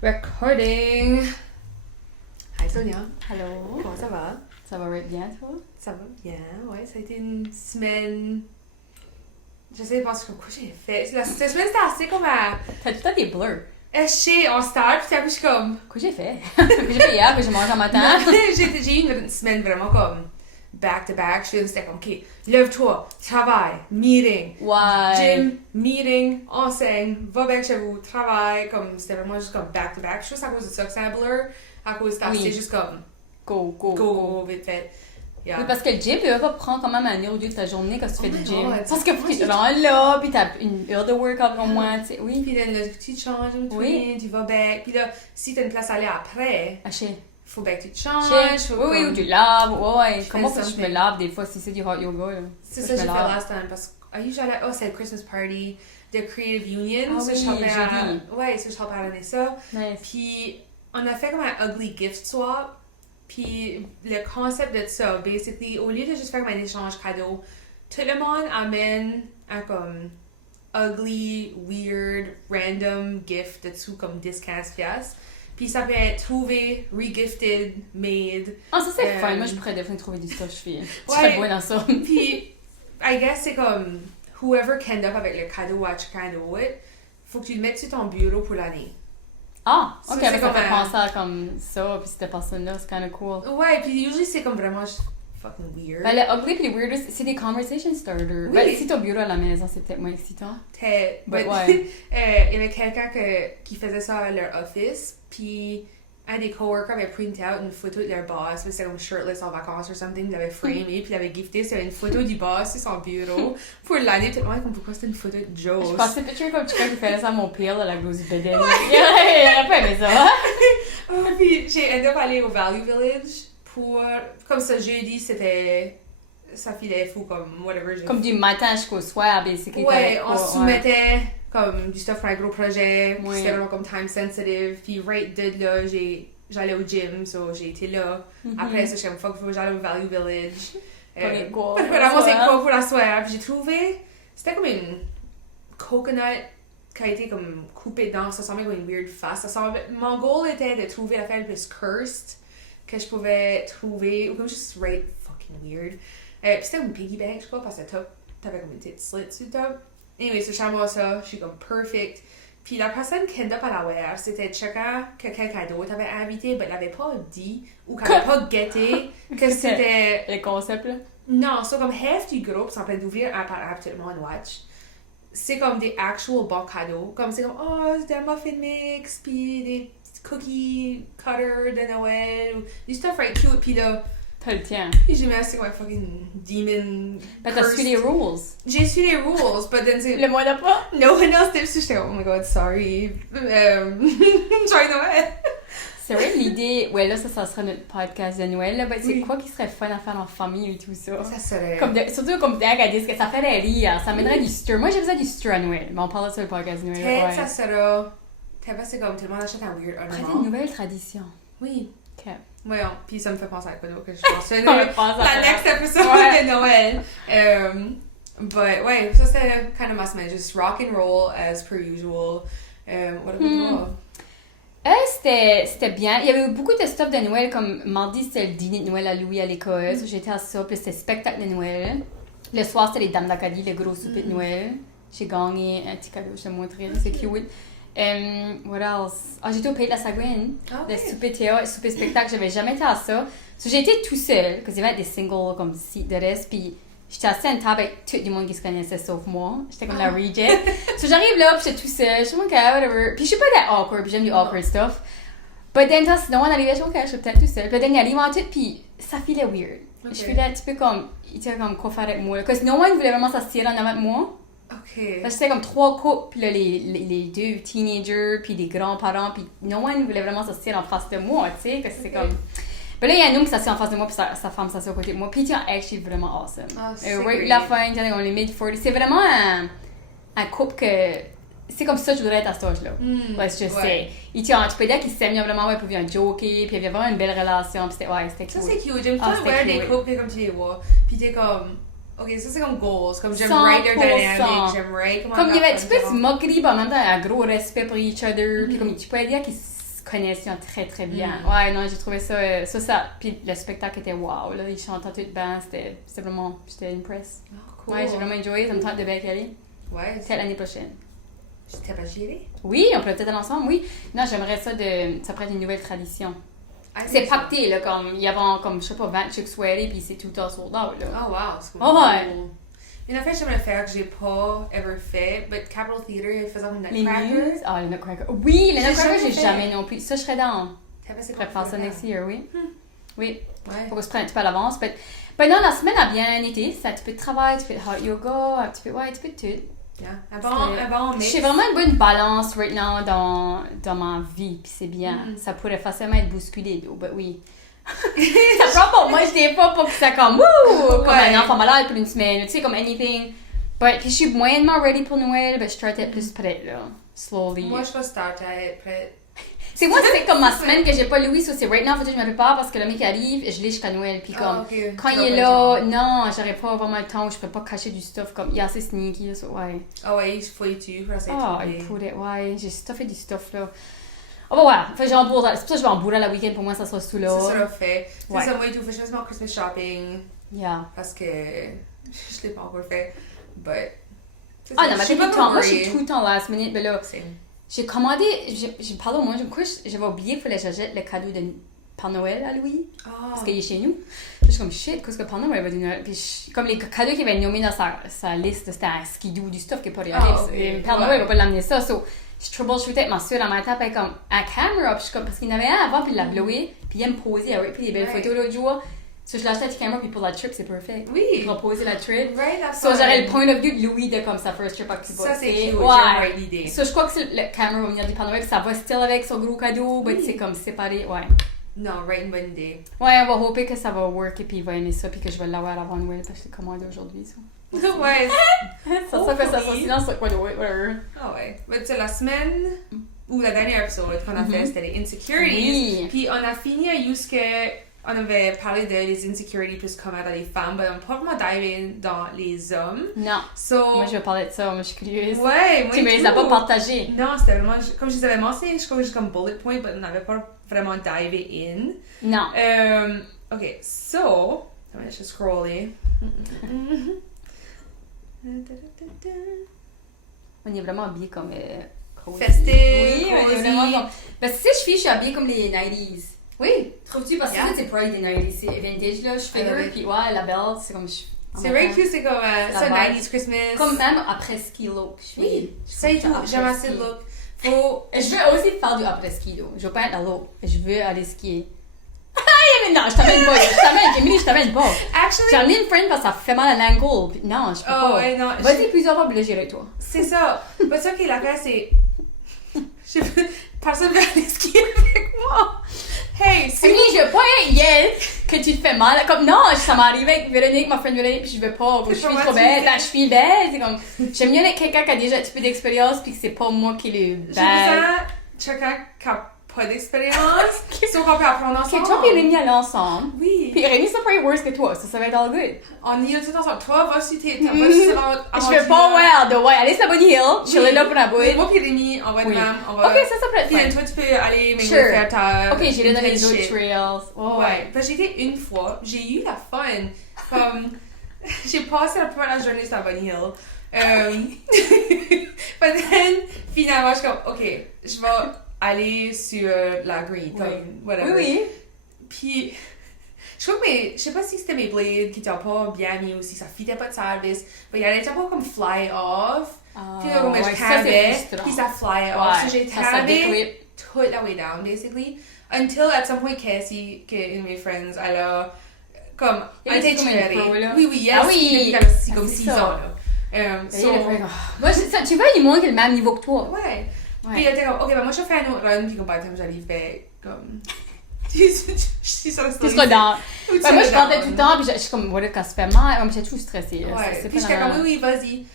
Recording! Hi Sonia! Hello! Comment ça va? Ça va bien, toi? Ça va bien, ouais. Ça a été une semaine... J'essaie de penser quoi j'ai fait. Cette semaine, c'était assez comme à... T'as tout le temps des blurs. Chez on star, puis après je suis comme... Quoi j'ai fait? Quoi j'ai fait hier, que j'ai mangé en matin? J'ai eu une semaine vraiment comme... Back-to-back. Je faisais comme, OK, lève-toi, travail, meeting, Ouais. gym, meeting, enseigne, va bien chez vous, travail, comme c'était vraiment juste comme back-to-back. Je trouve que c'est à cause de ça que c'est un blur, à cause de ça, c'est juste comme go, vite fait. Yeah. Oui, parce que le gym, il va prendre quand même un heure ou deux de ta journée quand tu fais du gym. God. Parce que tu rentres là, puis t'as une heure de workout au moins, tu sais, oui. Puis là, tu te changes, tu vas back. Puis là, si t'as une place à aller après, Haché. faut bien que tu te changes. Oui, ou tu laves, ouais. Je Comment fais je me lave des fois si c'est du hot yoga, là? C'est ça que j'ai fait last time, parce que usually, c'est le Christmas party de Creative Union. Ah ça, oui, je helpais jeudi. Ouais, ça, je helpais à donner ça. Nice. Puis, on a fait comme un ugly gift swap. Puis, le concept de ça, basically, au lieu de juste faire comme un échange cadeau, tout le monde amène un comme ugly, weird, random gift de dessous comme 10-15$. Puis ça peut être trouvé, regifted, made. Ah, ça c'est fun. Moi, je pourrais définitivement trouver du stuff, je suis. Tu Ouais. serais bonne dans ça. Puis, I guess c'est comme, whoever can end up avec le cadeau à chacun d'autre, faut que tu le mettes sur ton bureau pour l'année. Ah, Ça, ok, c'est ça comme fait un- penser à comme ça, puis cette personne-là, c'est kind of cool. Ouais, puis usually c'est comme vraiment fucking weird. Ben, le ugly et le weird, c'est des conversation starters. Oui. Ben, si ton bureau à la maison, c'est peut-être moins excitant. Ouais. Il y avait quelqu'un qui faisait ça à leur office, puis un des coworkers avait print out une photo de leur boss, c'était comme shirtless en vacances or something, il l'avait framé, puis il avait gifté, c'était une photo du boss sur son bureau. Pour l'année, tout le monde comme pourquoi c'était une photo de Joe. Je pensais picture comme quelqu'un qui faisait ça à mon père, là, la grosse bedaine. Il aurait pas aimé ça. Puis j'ai ended up aller au Value Village pour, comme ça, jeudi, c'était, ça filait fou comme whatever. Comme du matin jusqu'au soir, basically. Ouais, on soumettait comme du stuff pour un gros projet, puis Ouais. c'était vraiment comme time sensitive, puis right de là, j'allais au gym, so j'ai été là. Après ça, j'étais comme fuck, faut que j'aille au Value Village. Pour les quoi, Vraiment, c'est la soirée. quoi pour la soirée, puis j'ai trouvé, c'était comme une coconut qui a été comme coupée dedans, ça semblait comme une weird face. Mon goal était de trouver la fête le plus cursed que je pouvais trouver, ou comme juste right fucking weird. Puis c'était une piggy bank, je crois, parce que le top, t'avais comme une petite slit sur le top. Anyway, so j'envoie ça, je suis comme perfect. Puis la personne qui end up à la wear, c'était quelqu'un que quelqu'un d'autre avait invité, mais elle l'avait pas dit, ou qu'elle avait pas guetté, que c'était... Le concept, là. Non, c'est comme half du groupe sont en train d'ouvrir un par un, tout le monde watch. C'est comme des actual bons cadeaux. Comme c'est comme, oh, c'est un muffin mix, puis des cookie cutter de Noël, ou du stuff right cute, puis là, T'as le tien. puis j'ai mis assez comme un fucking demon. Ben, t'as suivi les rules. J'ai suivi les rules, but then c'est. Le mois n'a pas. No one else did, so j'étais, oh my god, sorry. Sorry Noël. C'est vrai, l'idée, ouais, là, ça serait notre podcast de Noël, là. Ben, c'est Oui. quoi qui serait fun à faire en famille et tout ça? Ça serait. Comme surtout comme Dag a dit que ça ferait rire, ça mènerait du stir. Moi j'ai besoin du stir à Noël, mais on parle de ça le podcast de Noël. Peut-être Ouais. ça sera. Peut-être c'est comme tout le monde achète un weird Après, ornement. une nouvelle tradition. Oui. Ok. Ouais, puis ça me fait penser à quoi d'autre que je pense. On va penser à La ça. next episode Ouais. de Noël. But ouais, ça c'était kind of ma semaine. Just rock and roll as per usual. What about you? C'était bien. Il y avait eu beaucoup de stuff de Noël, comme mardi c'était le dîner de Noël à Louis à l'école. So, j'étais à ça, puis c'était spectacle de Noël. Le soir c'était les Dames d'Acadie, le gros souper de Noël. J'ai gagné un petit cadeau, je te montrerai, c'est cute. What else? Ah, j'étais au Pays de la Sagouine. Le souper théâtre, souper spectacle, j'avais jamais été à ça. So, j'ai été tout seul, parce qu'il y avait des singles comme si de reste, puis j'étais assise à une table avec tout le monde qui se connaissait sauf moi. J'étais comme la reject. So, j'arrive là, puis j'étais tout seul, je suis comme, ok, whatever. Puis je suis pas that awkward, puis j'aime du awkward stuff. But then, sinon, on arrivait, je suis comme, ok, je suis peut-être tout seul. Puis then, il y a l'image, puis ça filait weird. Ok. Je filais un petit peu comme, il était comme, quoi faire avec moi. Parce que no one voulait vraiment s'asseoir en avant de moi. Ok. Parce que c'était comme 3 couples, puis là, les 2 teenagers, puis les grands-parents, puis no one voulait vraiment s'asseoir en face de moi, tu sais, parce que c'est comme... Ben là, il y a un homme qui s'assied en face de moi, puis sa femme s'assied à côté de moi, puis il était actually vraiment awesome. Ah, c'est Right, great. la fin, il était dans les mid-40s. C'est vraiment un couple que... C'est comme ça que je voudrais être à cet âge-là. Let's just say. Tu peux dire qu'ils s'aiment vraiment, ouais, puis ils ont joker, puis il y avait vraiment une belle relation, puis c'était Ça cool. c'est cute. J'aime Ah, ça c'était voir des cute. couples comme tu les vois. Puis t'es comme. Ok, ça c'est comme goals. Comme j'aime 100%. right their dynamic. J'aime right comment. Comme il y avait un petit peu genre. de moquerie, mais en même temps, un gros respect pour each other, puis comme tu peux dire qu'ils connaissions très très bien. Ouais, non, j'ai trouvé ça. Puis le spectacle était wow, là. Ils chantaient tout bien. C'était vraiment. J'étais impressed. Oh, cool. Ouais, j'ai vraiment enjoyé. Ça me tente de bien y aller. Ouais. Peut-être l'année prochaine. T'as pas géré? Oui, on peut peut-être aller ensemble, oui. Non, j'aimerais ça pourrait être une nouvelle tradition. C'est pacté, là, comme, il y avait comme, je sais pas, 20 chicks soirées, puis c'est tout en sold out, là. Oh, wow, c'est cool. Oh, ouais. Une affaire que j'aimerais faire que j'ai pas ever fait, but Capitol Theatre, ils faisaient un Les Nutcracker. news? Ah, les Nutcracker. Oui, les Nutcracker, j'ai jamais non plus. Ça, je serais down. T'as passé Je pourrais faire ça next year, oui. Oui. Ouais. Faut qu'on se prenne un petit peu à l'avance. Ben non, la semaine a bien été. Ça, tu peux de travail, tu peux de hot yoga, un petit peu de tout. Yeah. Un bon mix. J'ai vraiment une bonne balance right now dans ma vie, puis c'est bien. Ça pourrait facilement être bousculé, but oui. Ça prend pour moi, je dis pas pour que ça comme comme un enfant malade pour une semaine, tu sais, comme anything. Puis je suis moyennement ready pour Noël, ben je start à être plus prête, là, slowly. Moi, je vais start à être prête. C'est moi, c'est comme ma semaine que j'ai pas Louis, so c'est right now, faut que je me prépare parce que le mec arrive et je l'ai jusqu'à Noël. Puis comme, quand il est là, non, j'aurais pas vraiment le temps, je peux pas cacher du stuff, comme, il est assez sneaky, là, so, ouais. Ah ouais, il faut y tuer pour essayer de trouver. Ah, il pourrait, ouais, j'ai stuffé du stuff, là. Oh, bah ouais, fait, c'est pour ça que je vais en bourrer la week-end, pour moi, ça sera sous là. C'est ça, le fait. Ouais. C'est ça, moi et tout, fais juste mon Christmas shopping. Yeah. Parce que je l'ai pas encore fait, but... Ah non, mais tout le temps, moi, je suis tout le temps last minute, mais là... Same. J'ai commandé, j'ai parlé au moins, j'avais oublié qu'il fallait que j'achète le cadeau de Père Noël à Louis. Parce qu'il est chez nous. Puis je suis comme shit, qu'est-ce que Père Noël va donner? Puis comme les cadeaux qu'il avait nommés dans sa liste, c'était un skidoo, du stuff qui n'est pas réaliste. Et Père Noël va pas l'amener ça. So, je troubleshootais avec ma soeur dans ma tête, elle comme un camera. Puis je suis comme, parce qu'il y en avait un avant, puis il l'a blowé. Puis il aime poser, il a pris des belles photos l'autre jour. So, je l'ai acheté à la caméra, puis pour la trip, c'est parfait. Oui. Pour poser la trip. Right, so, j'aurais le point of view de Louis de comme sa first trip à Cuba. Ça, c'est cute. Ouais. J'aime l'idée. So, je crois que le caméra va venir du Père Noël, puis ça va still avec son gros cadeau, mais c'est comme séparé, ouais. Non, right, une bonne idée. Ouais, on va hoper que ça va work, et puis il va aimer ça, puis que je vais l'avoir avant Noël, parce que je l'ai commandé aujourd'hui, ça. Ouais. Ça fait ça, sinon c'est quoi de whatever. Ah ouais. Mais tu sais, la semaine, ou la dernière épisode qu'on a fait, c'était les insecurities. Oui. Puis on a fini à jusque... On avait parlé des insecurities plus communes dans les femmes, mais on n'a pas vraiment divé dans les hommes. Non. So, moi, je vais parler de ça, moi, je suis curieuse. Ouais, moi tu me les as pas partagés. Non, c'était vraiment... Comme je les avais mentionné, je crois juste comme bullet point, mais on n'avait pas vraiment divé in. Non. OK, so... Je vais scroller. On est vraiment habillés comme... festif, oui, cozy. on est vraiment comme... Ben, si je suis habillée comme les 90s. Oui. Trouves-tu? Parce que c'est Pride des 90s, c'est vintage, là, je figure, puis ouais, la belle, c'est comme... C'est vrai que c'est comme ça, 90s Christmas. Comme même après-ski look. Oui, ça et tout, j'aime assez le look. Faut... Je veux aussi faire du après-ski, là. Je veux pas être à l'eau, je veux aller skier. Mais non, je t'amène pas. Emily, je t'amène pas. Actually... J'ai amené une friend parce que ça fait mal à l'ankle. Puis non, je peux pas. Ouais, non. Vas-y plusieurs fois, puis là, j'irai avec toi. C'est ça. Mais ça, l'affaire, c'est... Personne veut aller skier avec moi. Hey, si Emily, je veux pas être que tu te fais mal. Comme non, ça m'est arrivé avec Véronique, ma friend Véronique, puis je veux pas. Je suis trop belle, la cheville belle. C'est comme... J'aime mieux être quelqu'un qui a déjà un petit peu d'expérience, puis que c'est pas moi qui l'ai belle. J'ai quelqu'un qui a pas d'expérience. Sauf qu'on peut apprendre ensemble. Ok, toi et Rémi aller ensemble. Oui. Puis Rémi, ça pourrait être worse que toi. Ça va être all good. On y est tout ensemble. Toi, va sur tes... Je veux pas, aller sur la Bunny Hill. Je suis là pour la boîte. Moi puis Rémi, on va être même. Ok, ça peut être fun. Toi, tu peux aller faire ta... Ok, j'irai dans les autres trails. Ouais. Parce que j'ai été une fois. J'ai eu la fun. Comme... J'ai passé la première de la journée sur la Bunny Hill. But then, finalement, je suis comme, ok, je vais aller sur la green, comme, whatever. Oui. Puis, je crois que je sais pas si c'était mes blades qui étaient pas bien mis ou si ça fitait pas de service, mais il y avait pas comme fly off. Puis là, comme je cabais, puis ça fly off. So j'ai tabé toute la way down, basically. Until at some point, Cassie, qui est une de mes friends, elle a comme, elle était tirée. Oui, yes. Ah oui. C'est comme 6 ans, là. Moi, tu vois, il est moins que le même niveau que toi. Ouais. Puis elle était comme, ok, ben moi je fais un autre run, puis comme by the time j'arrive, ben comme. Je suis sur le story. Tu seras dans. Ben moi je partais tout le temps, puis je suis comme, voilà, quand ça fait mal, moi j'étais tout stressée. Ouais. Puis j'étais comme, oui, vas-y.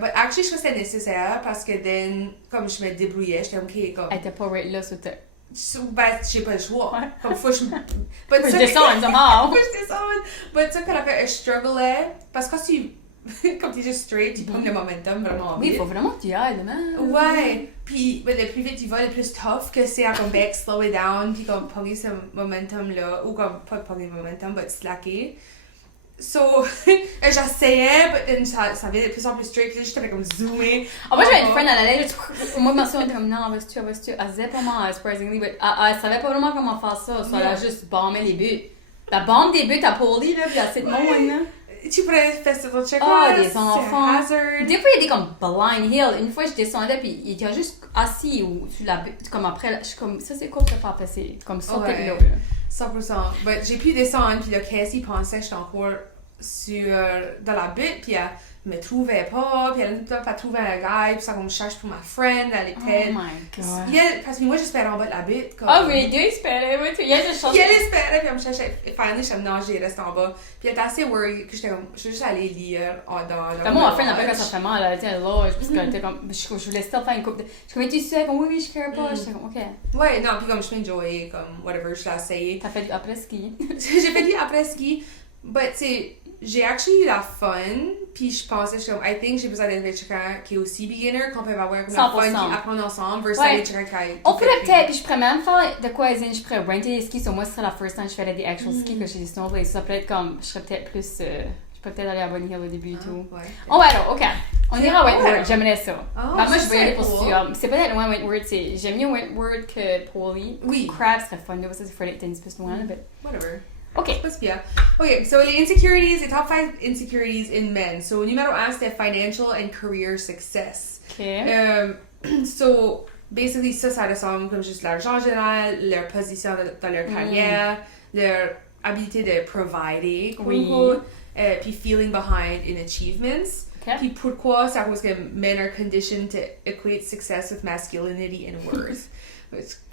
But actually, je trouve que c'était nécessaire parce que then, comme je me débrouillais, j'étais ok, comme. Elle était pas right là, c'était. Ben, j'ai pas le choix. Comme, faut que je. Faut que je descende, somehow. Faut que je descende. Mais tu sais, quand elle a fait, elle strugglait. Parce que quand tu comme t'es juste straight, tu prends le momentum vraiment Oui, vite. il faut vraiment que tu y ailles, man. Ouais, puis ben, le plus vite tu vas, le plus tough que c'est à comme back, slow it down, puis comme pogner ce momentum-là, ou comme pas pogner le momentum, mais slacker. So, j'essayais, mais ça avait de plus en plus straight, puis là, j'étais comme zoomée. En fait, j'avais une friend à la lettre, moi, ma soeur était comme, non, vas-tu, elle disait pas moi, surprisingly, mais elle savait pas vraiment comment faire ça, elle a juste bombé les buts. La bombe des buts à Paulie, là, puis à cette monde, là. Tu pourrais festival check Des enfants. hazard. Des fois, il y a des comme blind hill. Une fois, je descendais, puis il était juste assis ou sur la butte, comme après, je suis comme, ça c'est quoi que ça fait après, c'est comme sauter de l'eau, là. 100%. Mais j'ai pu descendre, puis là, Cassie pensait que j'étais encore dans la butte, puis elle me trouvait pas, puis elle était pas trouver un gars, puis ça comme je cherche pour ma friend, elle était. Oh my god. Parce que moi, j'espérais en bas de la butte. Comme, Oh, mais il espérait, oui, tu y as juste puis elle espérait, puis elle me cherchait. Et finalement, je me nager, reste en bas. Puis elle était assez worried que j'étais comme, je suis juste allée lire dans. Moi, ma friend, après, quand ça fait mal, elle était loge, parce qu'elle était comme, je voulais still faire une coupe de. Je suis comme, tu sais, comme, oui, je care pas. J'étais comme, ok. Ouais, non, puis comme je fais enjoy, comme, whatever, je l'ai essayé. T'as fait du après-ski. J'ai fait du après-ski, but tu sais, j'ai actually eu la fun, puis je pensais, je suis comme, I think j'ai besoin d'être avec quelqu'un qui est aussi beginner, qu'on peut avoir comme la fun, puis apprendre ensemble, versus avec quelqu'un qui On pourrait peut-être, puis je pourrais même faire de quoi, je pourrais renter des skis, sur moi, ce serait la first time que je ferais des actual skis, que j'ai des snowblades, ça peut être comme, je serais peut-être plus, je pourrais peut-être aller à Bunny Hill au début et tout. Ouais. Oh ouais, alors, ok. On ira à Wentworth, j'aimerais ça. Moi, je vais y aller pour sûr. C'est peut-être loin Wentworth, j'aime mieux Wentworth que Paulie. Oui. Crab serait fun, là, ça c'est Fredericton, c'est plus loin, là, mais. Whatever. Ok. Pas si pire. Ok, so les insecurities, les top 5 insecurities in men. So numéro 1, c'était financial and career success. Ok. So basically, ça ressemble comme juste l'argent en général, leur position dans leur carrière, leur habilité de provider, puis feeling behind in achievements. Okay. Puis pourquoi? C'est à cause que men are conditioned to equate success with masculinity and worth.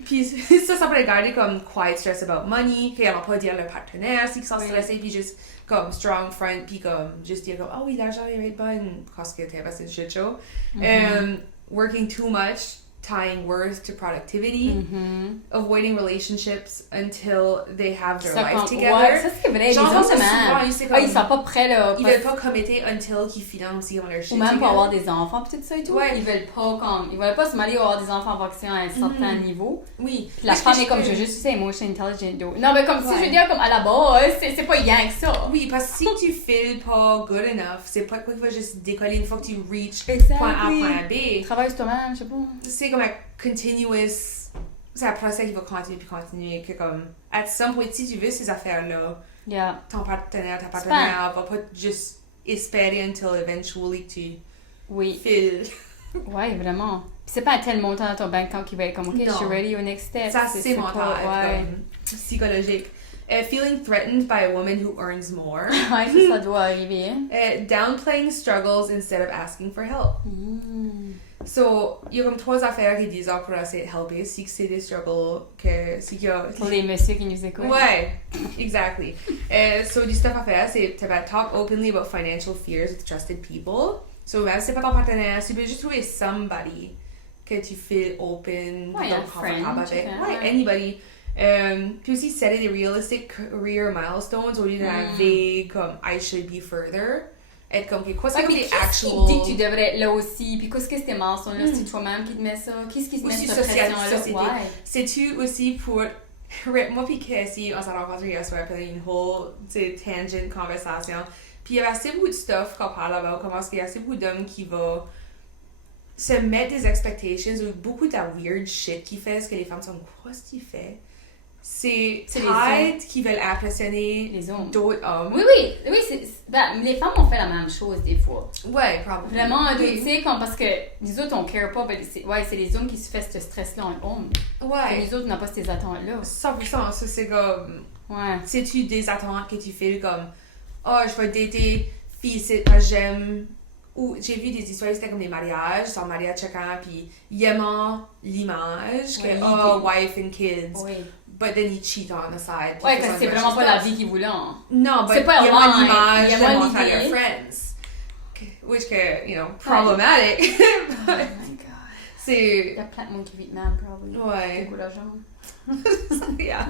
Puis ça peut regarder comme quiet stress about money, qu'ils n'ont pas dire à leur partenaire s'ils sont stressés, puis juste comme strong front, puis comme juste dire comme, oh oui, l'argent est bon, parce que t'es passé une shit show. Working too much, tying worth to productivity, avoiding relationships until they have their life together. Ouais, ça c'est vrai, les hommes ils sont pas prêts là. Ils veulent pas commettre until qu'ils financent leur shit. Ou même pour avoir des enfants pis tout ça et tout. Ouais. Ils veulent pas se marier ou avoir des enfants avant qu'ils aient un certain niveau. Oui. Puis la femme est comme, je veux juste c'est emotion intelligent. Non mais comme si je veux dire comme à la base, c'est pas rien que ça. Oui, parce que si tu files pas good enough, c'est pas quoi qui va juste décoller une fois que tu reach point A, point B. Travaille sur toi-même, je sais pas. C'est comme un continuous, c'est un procès qui va continuer, que comme, at some point, si tu veux ces affaires-là, ton partenaire, ta partenaire va pas juste espérer until eventually tu files. Ouais, vraiment. Puis c'est pas un tel montant dans ton bank account qui va être comme, ok, je suis ready au next step. Ça, c'est mental, psychologique. Feeling threatened by a woman who earns more. Ouais, ça doit arriver. Downplaying struggles instead of asking for help. So, il y a comme 3 affaires qui disent pour essayer de helper si c'est des struggles pour les messieurs qui nous écoutent. Ouais, exactly. So, du stuff à faire, c'est talk openly about financial fears with trusted people. So, même si c'est pas ton partenaire, tu peux juste trouver somebody que tu feel open, confortable avec. Ouais, anybody. Puis aussi, set des realistic career milestones au lieu d'un vague comme I should be further. Être comme quoi c'est comme des actual. Qui dit que tu devrais être là aussi, puis qu'est-ce que c'est tes milestones là, c'est toi-même qui te met ça, qu'est-ce qui te met cette pression là. C'est-tu aussi pour moi puis Cassie, on s'est rencontrés hier soir, puis une whole tangent conversation. Puis il y avait assez beaucoup de stuff qu'on parle about, comment est-ce qu'il y a assez beaucoup d'hommes qui vont se mettre des expectations ou beaucoup de weird shit qui fait, ce que les femmes sont quoi ce qu'il fait. C'est Tide qui veulent impressionner d'autres hommes. Oui, les femmes ont fait la même chose des fois. Ouais, probablement. Vraiment, tu sais, parce que les autres, on care pas, c'est les hommes qui se font ce stress-là en hommes. Ouais. Et les autres n'ont pas ces attentes-là. 100%, ça c'est comme. Ouais. C'est-tu des attentes que tu fais comme, je vais dater fille, parce que j'aime. Ou j'ai vu des histoires, c'était comme des mariages, sans mariage chacun, puis il aimant l'image, que wife and kids. Oui. But then you cheat on the side. Ouais, parce que c'est vraiment pas la vie qu'ils voulaient. Non, mais il y a une image de montrer à leurs friends. Which que, problematic. Oh my god. C'est... Il y a plein de monde qui vit de même, probably. Ouais. Beaucoup d'argent. Yeah.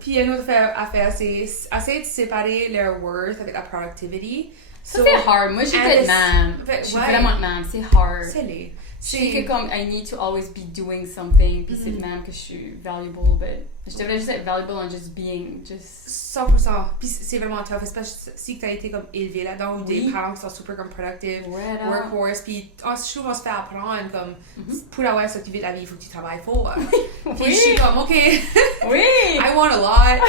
Puis une autre affaire, c'est essayer de séparer leur worth avec la productivity. Ça, c'est hard. Moi, j'ai fait de même. Je suis vraiment de même. C'est hard. C'est laid. Je sais que comme I need to always be doing something, puis c'est de même que je suis valuable, but je devrais juste être valuable en just being, just... 100%. Puis c'est vraiment tough, especially si t'as été comme élevé là-dedans, ou des parents qui sont super comme productive, workhorse, puis souvent on se fait apprendre comme, pour avoir ce que tu veux de la vie, il faut que tu travailles fort. Puis je suis comme, ok, oui! I want a lot.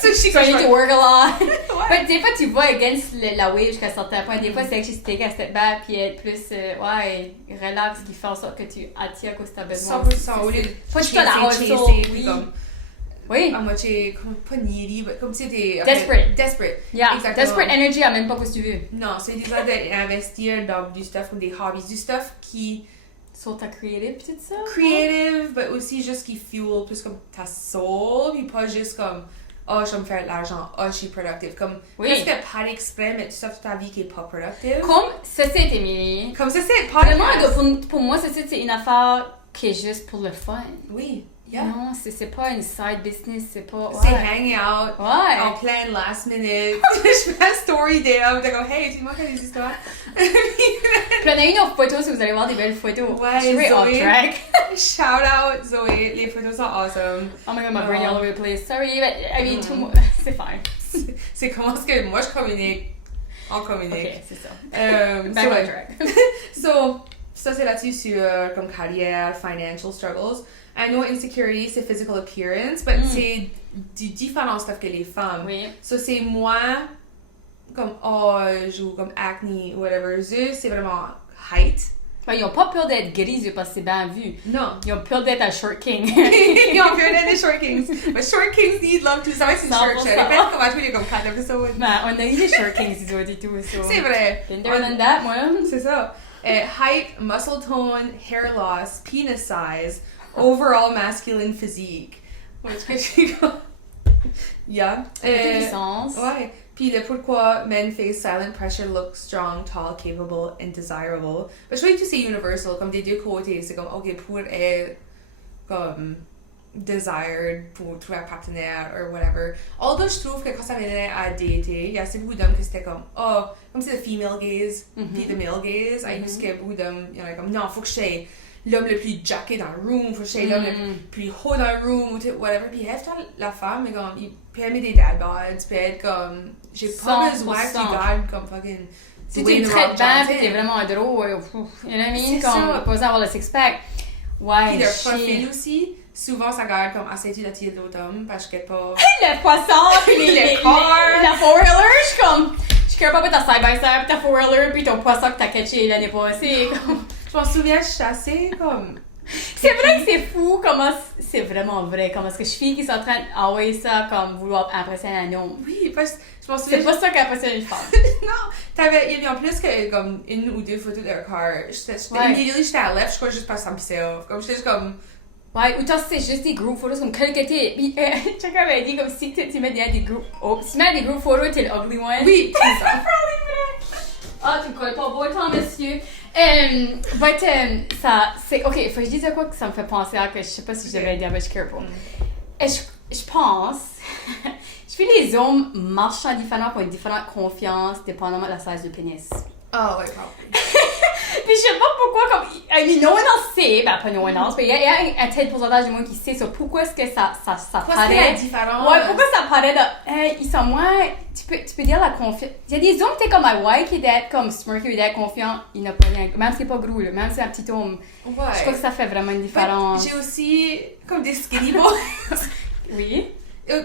So I need to work a lot. Mais des fois, tu vois against la wave jusqu'à un certain point. Des fois, c'est que tu take a step back puis être plus, relax, qui fait en sorte que tu attires ce que tu as besoin. 100%. Au lieu de chasser, comme... Oui. À moitié, pas needy, mais comme si t'es... Desperate. Yeah. Exactement. Desperate energy, amène pas ce que tu veux. Non, c'est déjà d'investir dans du stuff comme des hobbies, du stuff qui... Sur ta creative, peut-être ça? Creative, mais aussi juste qui fuel plus comme ta soul, puis pas juste comme... Oh, je vais me faire de l'argent. Oh, je suis productive. Comme, parce que par exprès, mais tu sais toute ta vie qui est pas productive. Comme, ça c'est, Émilie. Comme ça c'est pas... Vraiment, pour moi, ça c'est une affaire qui est juste pour le fun. Oui. Yeah. Non, c'est pas une side business, c'est pas... C'est hang out, en plein last minute. Je fais un story d'elle, t'es comme, hey, tu manques des histoires. Puis on a une autre photo si vous allez voir des belles photos. Ouais, Zoé. Off track. Shout out, Zoé. Les photos sont awesome. Oh my god, my brain all over the place. Sorry, but I mean, c'est fine. C'est comment est-ce que moi je communique. On communique. Ok, c'est ça. Back on track. So, ça c'est là-dessus sur comme carrière, financial struggles. I know insecurity, c'est physical appearance, but c'est du différent stuff que les femmes. Oui. So, c'est moins comme âge ou comme acne ou whatever. Eux, c'est vraiment height. Ben, ils ont pas peur d'être gris parce que c'est bien vu. Non. Ils ont peur d'être un short king. Ils ont peur d'être des short kings. Mais short kings need love too. Ça va être une short show. Dépend comment tu es comme 4 épisodes. Ben, on a eu des short kings ici et tout. So. C'est vrai. Been there than that, moi. C'est ça. Height, muscle tone, hair loss, penis size, overall masculine physique. Est-ce que tu yeah. Ça fait du sens. Ouais. Puis le pourquoi men face silent pressure look strong, tall, capable, and desirable. Mais je trouve que c'est universal, comme des deux côtés. C'est comme, ok, pour être comme desired, pour trouver un partenaire, ou whatever. Although je trouve que quand ça venait à dater, il y a assez beaucoup d'hommes qui c'était comme, oh, comme c'est le female gaze, puis le male gaze. I used que beaucoup d'hommes, il y en a comme, non, faut que je sois l'homme le plus jacké dans le room, faut que je sois l'homme le plus haut dans le room, ou whatever. Puis la femme, mais comme, il peut aimer des dad bods, peut être comme, j'ai pas besoin qu'il garde comme fucking. Si tu me traites bien, pis t'es vraiment drôle, you know what I mean? Comme, pas besoin d'avoir le six-pack. Ouais, puis leur profil aussi, souvent ça garde comme, sais-tu la tire de l'automne, parce que je pas. Le poisson, pis les cars, la four-wheeler, je suis comme, je care pas pour ta side-by-side, pis ta four-wheeler, pis ton poisson que t'as catché l'année passée, comme. Je m'en souviens, je chassais comme. C'est vrai que c'est fou comment c'est vraiment vrai comment est-ce que je suis qui sont en train d'envoyer ça comme vouloir impressionner un homme. Oui, parce que je m'en souviens. C'est pas ça qui impressionne une femme. Non, il y avait en plus que comme une ou deux photos de leur car. J'étais à left, je crois juste parce que ça me pissait off. Comme j'étais juste comme. Ouais, ou toi c'est juste des group photos comme quel que t'es. Puis chacun m'avait dit comme si tu mets des group. Oh, si tu mets des group photos, t'es le ugly one. Oui, c'est ça. Ah, tu me connais pas beau temps, monsieur. Ça, c'est... Ok, faut que je dise quoi que ça me fait penser à que je sais pas si je devrais dire, mais je care pas. Je pense... je fais les hommes marchent en différent pour une différente confiance, dépendamment de la size du pénis. Oh, ouais, probably. Puis je sais pas pourquoi, comme... I mean, no one else sait, ben pas no one else, mais il y a un tel pourcentage de monde qui sait sur pourquoi est-ce que ça paraît... différent. Ouais, pourquoi ça paraît de... ils sont moins... Tu peux dire la confiance... Il y a des hommes, t'es comme my wife, qui est d'être comme smirky, d'être confiant, il n'a pas rien... Même si c'est pas gros, là, même si c'est un petit homme. Ouais. Je crois que ça fait vraiment une différence. J'ai aussi comme des skinny boys. Oui.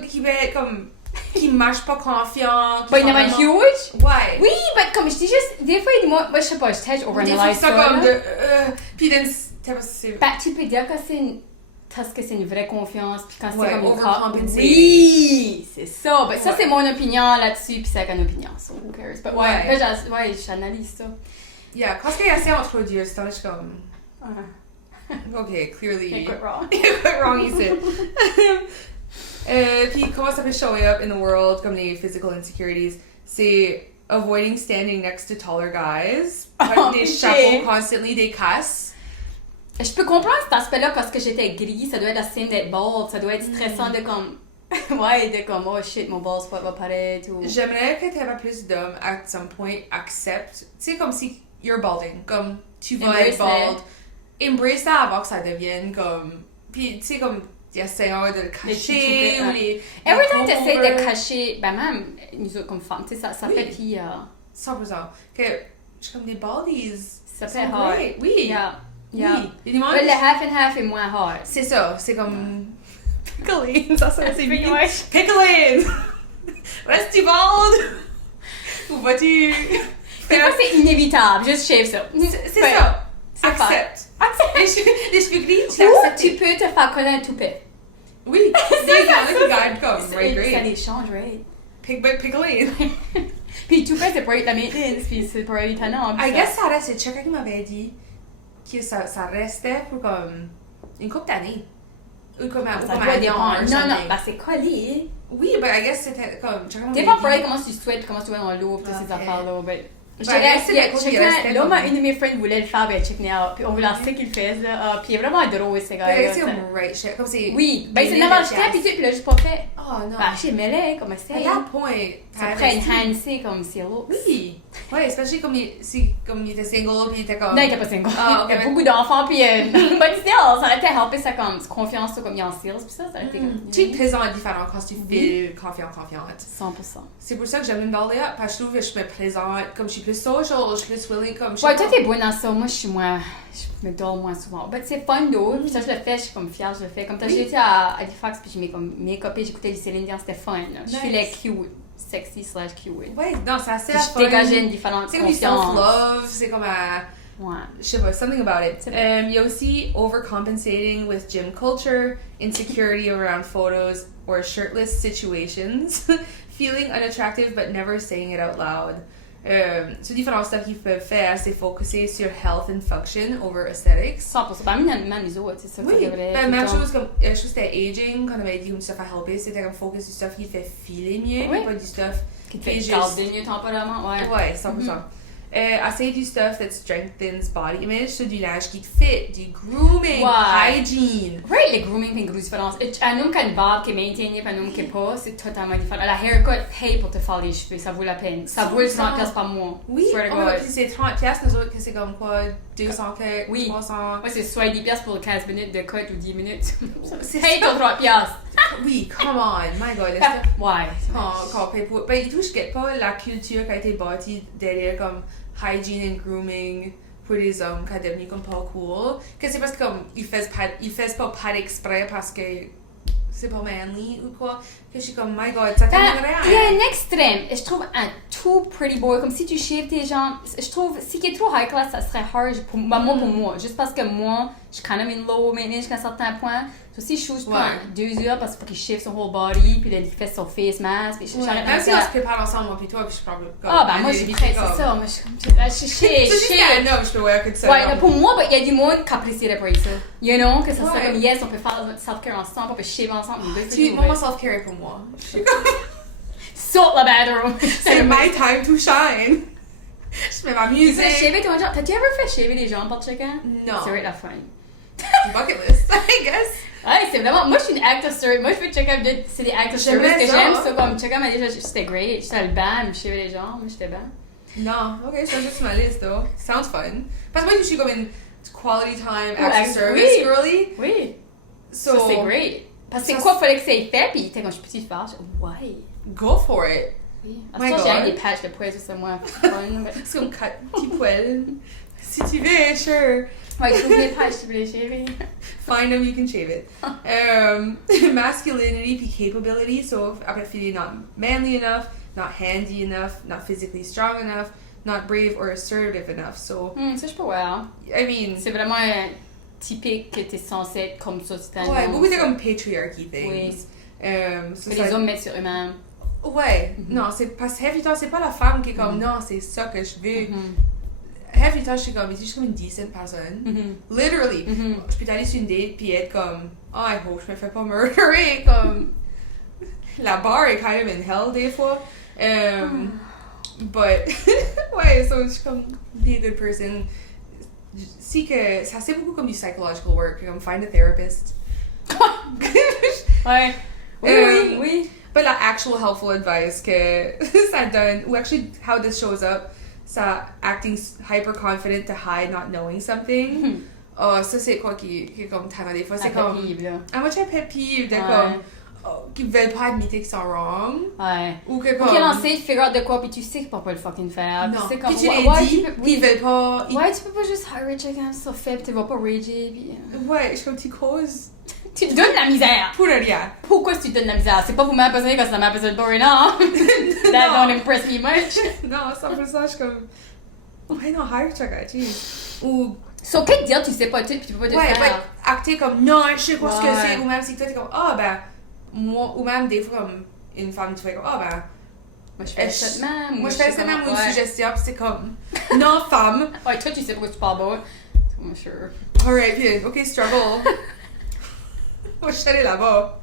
Qui va être comme... qui marchent pas confiants. But il y en a huge? Ouais. Oui, mais comme je dis juste, des fois, moi je sais pas, je t'ai overanalyse ça. Comme de. Puis c'est. Bah, tu peux dire que c'est une. Parce que c'est une vraie confiance, puis quand c'est comme overcompensating. Oui, c'est ça. Ben, ça, c'est mon opinion là-dessus, puis c'est une opinion, so who cares. But ouais, j'analyse ça. Yeah, quand il y a assez introduit, c'est comme. Ok, clearly. You're quite wrong. You're quite wrong, ici. Puis comment ça peut show up in the world comme les physical insecurities, c'est avoiding standing next to taller guys, des chapeaux constantly, des casses. Je peux comprendre cet aspect-là parce que j'étais gris, ça doit être la scène d'être bald, ça doit être stressant de comme Ouais, de comme, oh shit, mon ball spot va paraître ou... J'aimerais que t'aies pas plus d'hommes, at some point, acceptent. Tu sais, comme si you're balding, comme tu vas être bald. Embrace ça avant que ça devienne comme. Puis, tu sais, comme, essayons de le cacher ou les. Every time t'essayes de cacher, ben même, nous autres comme femmes, tu sais, ça fait pis. 100%. Que, je suis comme des baldies. Ça fait hard. Oui. Yeah. Oui. Mais le half and half est moins hard. C'est ça, c'est comme. Pickling, ça c'est bien. Pickling! Reste-tu bald? Ou vas-tu. Des fois, c'est inévitable, juste shave ça. C'est ça. Accepte. Les cheveux gris, tu peux te faire coller un toupet. Oui, c'est ça qui gagne comme. Ça les change, right? Pickling. Puis toupet, c'est pour être la maintenance, puis c'est pour être étonnant. I guess ça reste, c'est quelqu'un qui m'avait dit que ça restait pour comme une couple d'années. Ou comme un an. Non, bah c'est collé. Oui, mais I guess c'était comme. T'es pas pareil comment tu sweats, comment tu vas dans l'eau, toutes ces affaires-là. Là, une de mes friends voulait le faire, ben check me out. Puis on voulait lancer qu'il le fasse, là. Puis il est vraiment drôle, ce gars-là. C'est comme right shit. Comme c'est. Oui, ben c'est n'importe quoi, puis il l'a juste pas fait. Oh non. Bah, chez Melek, comme ça. À that point. Ça pourrait enhancer comme si l'autre. Oui. Ouais, especially comme il était single, puis il était comme. Non, il était pas single. Il y a beaucoup d'enfants, puis. But still, ça aurait été helper sa comme confiance, comme il est en sales, puis ça aurait été comme. Tu es présent différent quand tu fais confiante. 100%. C'est pour ça que j'aime une balde up, parce que je trouve que je me présente, comme je suis plus social, je suis plus willing, comme. Ouais, toi t'es bonne dans ça, moi je suis moins. Je me dors moins souvent. Mais c'est fun d'eau, puis ça je le fais, je suis comme fière, je le fais. Comme j'ai été à Halifax, puis j'ai comme make-up et j'écoutais les Céline Dion, c'était fun. Je suis la cute, sexy / cute. Ouais, non, c'est assez fun. Je dégageais une différente confiance. C'est comme du self-love, c'est comme ouais. Je sais pas, something about it. Il y a aussi overcompensating with gym culture, insecurity around photos or shirtless situations, feeling unattractive but never saying it out loud. C'est différents stuff qu'ils peuvent faire, c'est focuser sur health and function over aesthetics. 100%. Ben, même les autres, c'est ça. Oui, ben, même chose comme, je trouve que c'était aging, quand on avait dit comme stuff à helper, c'était comme focus sur stuff qui fait filer mieux, mais pas du stuff qui te fait garder mieux temporairement, ouais. Ouais, 100%. Essayer du stuff that strengthens body image, so du linge qui te fit, du grooming, hygiene. Right, le grooming fait une grosse différence. Un homme qui a une barbe qui est maintainée et un homme qui n'est pas, c'est totalement différent. La haircut paye pour te faire les cheveux, ça vaut la peine. Ça vaut le 30$ par mois. Oui, puis c'est 30$, nous autres, que c'est comme quoi, 200 que, oui. 300. Ouais, c'est soit 10$ pour 15 minutes de cut ou 10 minutes. Paye ton 30$. Oui, come on, my god. Ouais. Quand paye pour. Ben, tout, je ne pas la culture qui a été bâtie derrière comme hygiene and grooming pour les hommes qui a devenu comme pas cool. Que c'est parce que comme ils font pas exprès parce que c'est pas manly ou quoi. Que je suis comme my god, ça t'aimerait. Il y a un extrême. Je trouve un too pretty boy, comme si tu shaves tes jambes. Je trouve, si qui est trop high class, ça serait hard pour moi. Juste parce que moi, je suis quand même une low maintenance jusqu'à un certain point. Si je choose pas 2 heures parce qu'il faut qu'il shave son whole body, puis là, il fait son face mask. Puis même si on se prépare ensemble, moi, puis toi, puis je parle comme. Ah, ben moi, je suis prête, c'est ça. Moi, je suis comme. Je suis un homme, je peux voir que tu sais. Ouais, pour moi, il y a du monde qui apprécierait pour ça. You know, que ça serait comme yes, on peut faire notre self-care ensemble, on peut shave ensemble. Moi, self-care pour moi. Saute la bedroom. C'est my time to shine. Je mets ma musique. Shaver ton jambes. T'as-tu ever fait shaver les jambes par chacun? Non. C'est vrai la fin. Bucket list, I guess. Ouais, c'est vraiment. Moi, je suis une actor service. Moi, je fais check-up c'est des actor service que j'aime. Ça, comme check-up m'a dit, c'était great. J'étais à le ban, je shavais les jambes. Moi, j'étais ban. Non, ok, c'est juste ma liste, though. Sounds fun. Parce que moi, je suis comme une quality time actor service girly. Oui. So, c'est great. Parce que c'est quoi, fallait que ça ait fait, puis t'es quand je suis petite faire, je dis, ouais. Go for it. Oui. J'ai des patchs de poils, c'est moins fun. C'est comme petit poil. Si tu veux, sure. Ouais, je trouve des patchs, tu veux les shaver. Find them, you can shave it. Masculinity puis capability, so if I feel not manly enough, not handy enough, not physically strong enough, not brave or assertive enough, so... ça, je peux voir. I mean... C'est vraiment typique que t'es censé être comme ça, c'est ouais, beaucoup de comme patriarchy things. Oui. So que les hommes mettent sur eux-mêmes. Ouais, non, c'est parce que heavy talk, c'est pas la femme qui est comme non, c'est ça que je veux. Heavy talk, je suis comme une decent personne. Literally. Je peux aller sur une date puis être comme oh, I hope je me fais pas murderer. Comme la barre est quand même in hell des fois. But, ouais, so je suis comme be a good person. Si que ça c'est beaucoup comme du psychological work, comme find a therapist. Ouais. Oui. But la actual helpful advice que ça donne, ou actually how this shows up, ça acting hyper confident to hide not knowing something. Oh, ça c'est quoi qui est comme tannant des fois. C'est comme. Moi j'ai un pet peeve de comme. Qui veulent pas admettre qu'ils sont wrong. Ouais. Ou que comme. Ou qu'ils essaient de figure out de quoi, puis tu sais qu'ils peuvent pas le fucking faire. Non. C'est comme. Puis tu les dis, ils veulent pas. Ouais, tu peux pas juste hire chacun ça fait, puis tu vas pas rager, puis. Ouais, je suis comme tu causes. Tu te donnes la misère! Pour rien. Pourquoi tu te donnes la misère? C'est pas pour ma personne quand c'est ma personne pour non? That don't impress me much. Non, sans pour ça, je suis comme. Ouais, non, hire chacun, tu Ou. So, qu'est-ce que dire, tu sais pas tout, puis tu peux pas te faire. Ouais, acter comme non, je sais pas ce que c'est. Ou même si toi t'es comme, moi, ou même des fois comme une femme, tu fais comme, moi je fais ça de même. Moi je fais ça de même ou une suggestion, puis c'est comme, non, femme. Ouais, toi tu sais pourquoi tu parles pas. I'm sure. Alright, puis, ok, struggle. Moi je suis allée là-bas.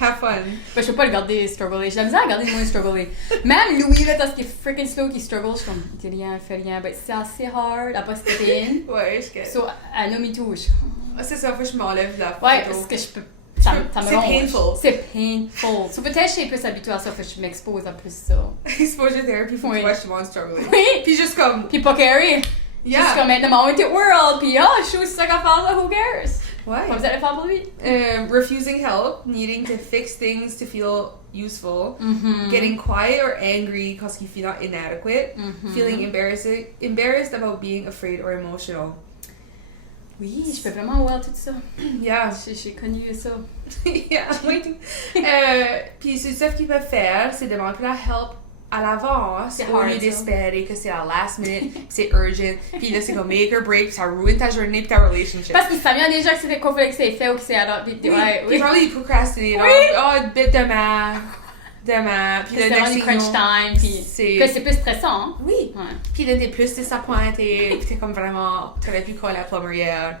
Have fun. Ben, je peux pas le garder struggler. J'ai la misère à regarder le monde struggler. Même Louis, là, parce qu'il est freaking slow, qui struggle, je suis comme, dis rien, fais rien. Ben, c'est assez hard à pas se taper. Ouais, je sais. So, I know me too. Je suis comme. C'est ça, faut que je m'enlève la photo. Ouais, parce que je peux. Ça me c'est painful. C'est painful. So, peut-être que je suis plus habituée à ça, faut que je m'expose à plus ça. Exposure therapy, faut que tu vois je monde struggling. Oui. Puis juste comme. Puis pas carry. Yeah. Juste comme être dans mon world, puis je suis aussi ça qu'à faire là, who cares? Ouais. Comme ça, le faire pour lui. Refusing help, needing to fix things to feel useful, getting quiet or angry because you feel not inadequate, feeling embarrassed about being afraid or emotional. Oui, je peux vraiment voir tout ça. Yeah. J'ai connu ça. Yeah. Puis c'est ça qu'ils peuvent faire, c'est demander la help à l'avance au lieu d'espérer que c'est à la last minute, c'est urgent, puis là c'est comme make or break, ça ruine ta journée et ta relationship. Parce qu'ils savent bien déjà que c'est des conflits que c'est fait ou que c'est adopté. Oui, ouais, puis probably procrastinate. Bit demain. Puis le next crunch time, puis que c'est plus stressant. Hein? Oui. Ouais. Puis là t'es plus disappointé, puis t'es comme vraiment, t'aurais pu coller la plombière.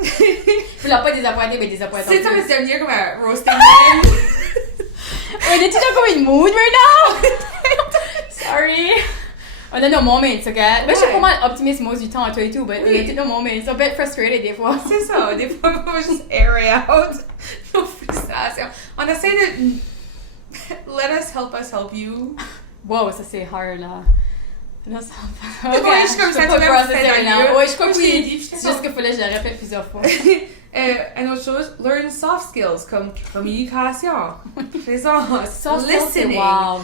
Tu l'as pas désappointé, mais désappointé. C'est ça, mais c'est devenir comme un roasting man. On est-tu dans comme une mood right now? Sorry. On a nos moments, ok? Moi, je suis pas mal optimiste most du temps à toi et tout, mais on a tous nos moments. C'est un peu frustrated des fois. C'est ça, des fois, on va juste air out nos frustrations. On essaie de... Let us help you. Wow, ça c'est hard là. Là, ça va. Ok, je suis comme ça, tu m'as processer là. Ouais, je crois que oui. C'est juste qu'il fallait que je le répète plusieurs fois. Une autre chose, learn soft skills comme communication, présence, listening.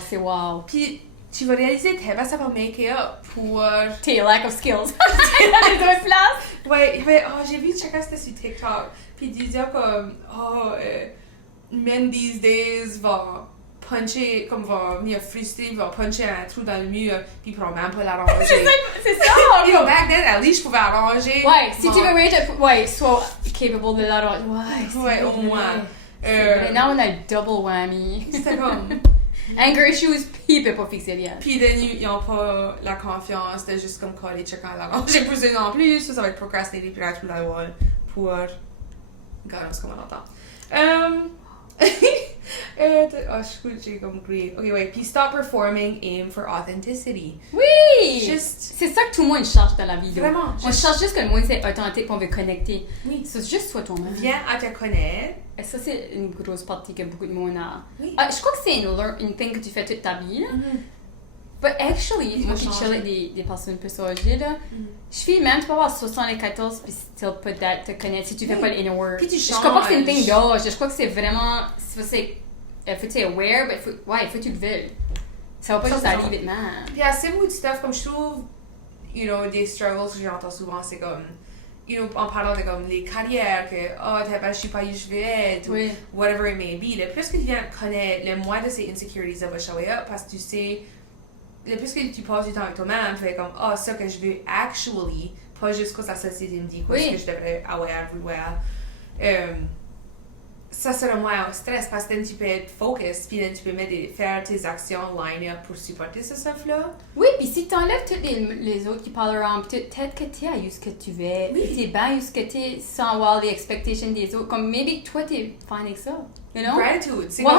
C'est wow. Puis tu vas réaliser que ça va make up pour tes lack of skills. Dans les deux places. Ouais, j'ai vu chacun c'était sur TikTok. Puis il disait comme men these days vont puncher, comme va venir frustré, va puncher un trou dans le mur, puis il pourra même pas l'arranger. C'est ça! Yo, back then, at least je pouvais arranger. Ouais, si tu veux rate, sois capable de l'arranger. Ouais, au moins. Mais là, on a le double whammy. C'était comme... Anger issues, puis il peut pas fixer rien. Puis ils n'ont pas la confiance de juste comme coller chacun l'arranger plus et non plus, ça va être procrastiner puis rentrer dans le wall pour... Regarde ce qu'on entend. J'ai comme green. Ok, wait. Puis stop performing, aim for authenticity. Oui! Juste... C'est ça que tout le monde cherche dans la vie. Vraiment. On cherche juste que le monde c'est authentique, qu'on veut connecter. Oui. C'est juste toi toi-même. Viens à te connaître. Et ça, c'est une grosse partie que beaucoup de monde a. Oui. Je crois que c'est une thing que tu fais toute ta vie. Là. But actually, moi qui chill avec des personnes plus âgées, là, je fais même, tu peux avoir 74 puis still peut-être te connaître si tu fais pas l'inner work. Puis tu changes. Je crois pas que c'est une thing d'âge. Je crois que c'est vraiment. Faut que tu es aware, mais il faut que tu le veuilles. Ça va pas juste arriver vite, man. Puis il y a assez beaucoup de stuff, comme je trouve, des struggles que j'entends souvent, c'est comme, en parlant de comme les carrières, que, je suis pas où je veux être, ou whatever it may be. Le plus que tu viens connaître, le moins de ces insecurities ça va show up, parce que tu sais, le plus que tu passes du temps avec toi-même, tu fais comme, ça que je veux actually, pas juste que la société me dit quoi ce que je devrais avoir everywhere. Ça serait moins au stress parce que tu peux être focus, puis tu peux faire tes actions line up pour supporter ce stuff-là. Oui, puis si tu enlèves tous les autres qui parlent around, peut-être que tu es à ce que tu veux, tu es bien ce que tu es sans avoir les expectations des autres. Comme maybe toi, tu es fine avec ça. You know? Gratitude. C'est Ouais!